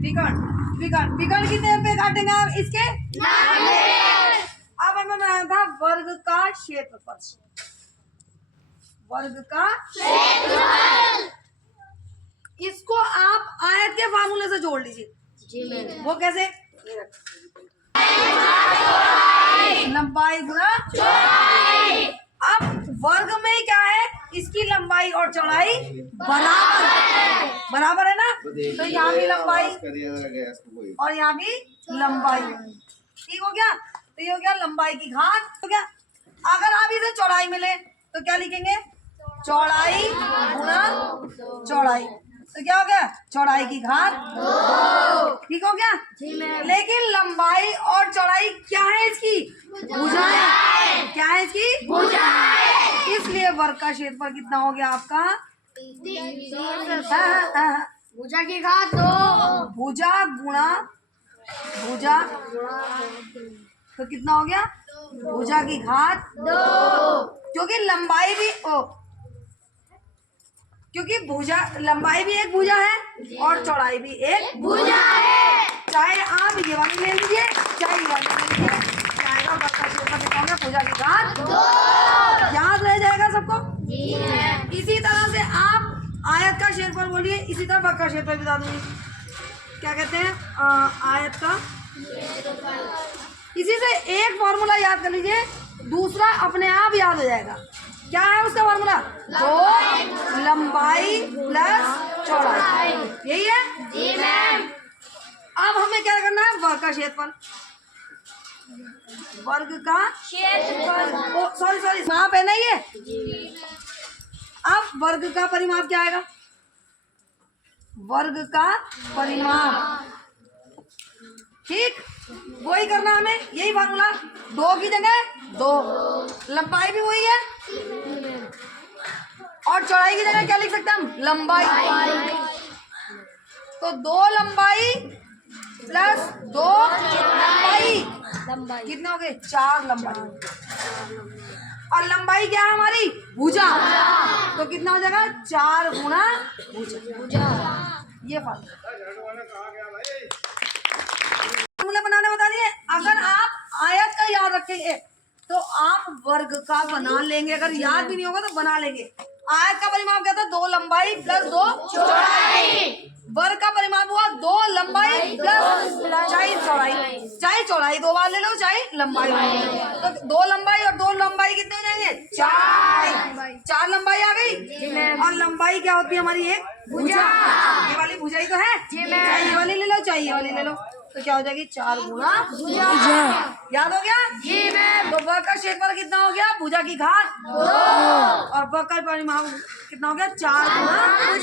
विकर्ण विकर्ण कितने पे काटेंगे आप इसके? अब हमें बनाना था वर्ग का क्षेत्रफल। वर्ग का क्षेत्रफल इसको आप आयत के फार्मूले से जोड़ लीजिए। वो कैसे? लंबाई गुणा चौड़ाई। अब वर्ग में क्या है? इसकी लंबाई और चौड़ाई बराबर है ना, तो यहाँ भी लंबाई और यहाँ भी लंबाई। ठीक हो गया? तो ये हो गया लंबाई की घात हो गया। अगर आप इसे चौड़ाई मिले तो क्या लिखेंगे? चौड़ाई गुणा चौड़ाई। तो क्या हो गया? चौड़ाई की घात 2। ठीक हो गया? लेकिन लंबाई और चौड़ाई क्या है इसकी? भुजाएं। क्या है इसकी? भुजाएं। इसलिए वर्ग का क्षेत्रफल कितना हो गया आपका? भुजा की घात 2। भुजा गुणा भुजा तो कितना हो गया? भुजा की घात 2। क्योंकि लंबाई भी क्योंकि भुजा लंबाई भी एक भुजा है और चौड़ाई भी एक भुजा है। चाहे आप ये वाली ले लीजिए चाहे ये वाली ले लीजिए, जाएगा वर्ग का क्षेत्रफल कितना हो गया? भुजा की घात 2। याद रह जाएगा सबको? इसी तरह से आप आयत का क्षेत्रफल बोलिए, इसी तरह वर्ग का क्षेत्रफल बता दूंगी। क्या कहते हैं? आयत का इसी से एक फॉर्मूला याद कर लीजिए, दूसरा अपने आप याद हो जाएगा। क्या है उसका फॉर्मूला? 2 लंबाई प्लस चौड़ाई। यही है? जी मैम। अब हमें क्या करना है? वर्ग का क्षेत्रफल। वर्ग का क्षेत्रफल सॉरी माप है ना ये। अब वर्ग का परिमाप क्या आएगा? वर्ग का परिमाप। ठीक, वही करना हमें, यही फार्मूला। 2 की जगह 2, लंबाई भी वही है और चौड़ाई की जगह क्या लिख सकते हैं हम? लंबाई। तो 2 लंबाई प्लस 2 लंबाई कितने हो गए? 4 लंबाई। और लंबाई क्या है हमारी? भुजा। तो कितना हो जाएगा? 4 गुणा भुजा। ये फॉर्मूला बनाने बता दिए। अगर आप आयत का याद रखेंगे तो आप वर्ग का बना लेंगे, अगर याद भी नहीं होगा तो बना लेंगे। आयत का परिमाप क्या था? 2 लंबाई प्लस 2 चौड़ाई। वर्ग का परिमाप हुआ 2 लंबाई प्लस चाहे चौड़ाई। चाहे चौड़ाई 2 बार ले लो, चाहे लंबाई। तो 2 लंबाई और 2 लंबाई कितने हो जाएंगे? 4। 4 लंबाई आ गई। और लंबाई क्या होती है हमारी? एक भुजा। ये वाली भुजा ही तो है। चाहे ये वाली ले लो, चाहे ये वाली ले लो, तो क्या हो जाएगी? 4 गुणा भुजा। याद हो गया? जी मैम। तो वर्ग का क्षेत्रफल कितना हो गया? भुजा की घात 2। और वर्ग का परिमाप कितना हो गया? 4 गुणा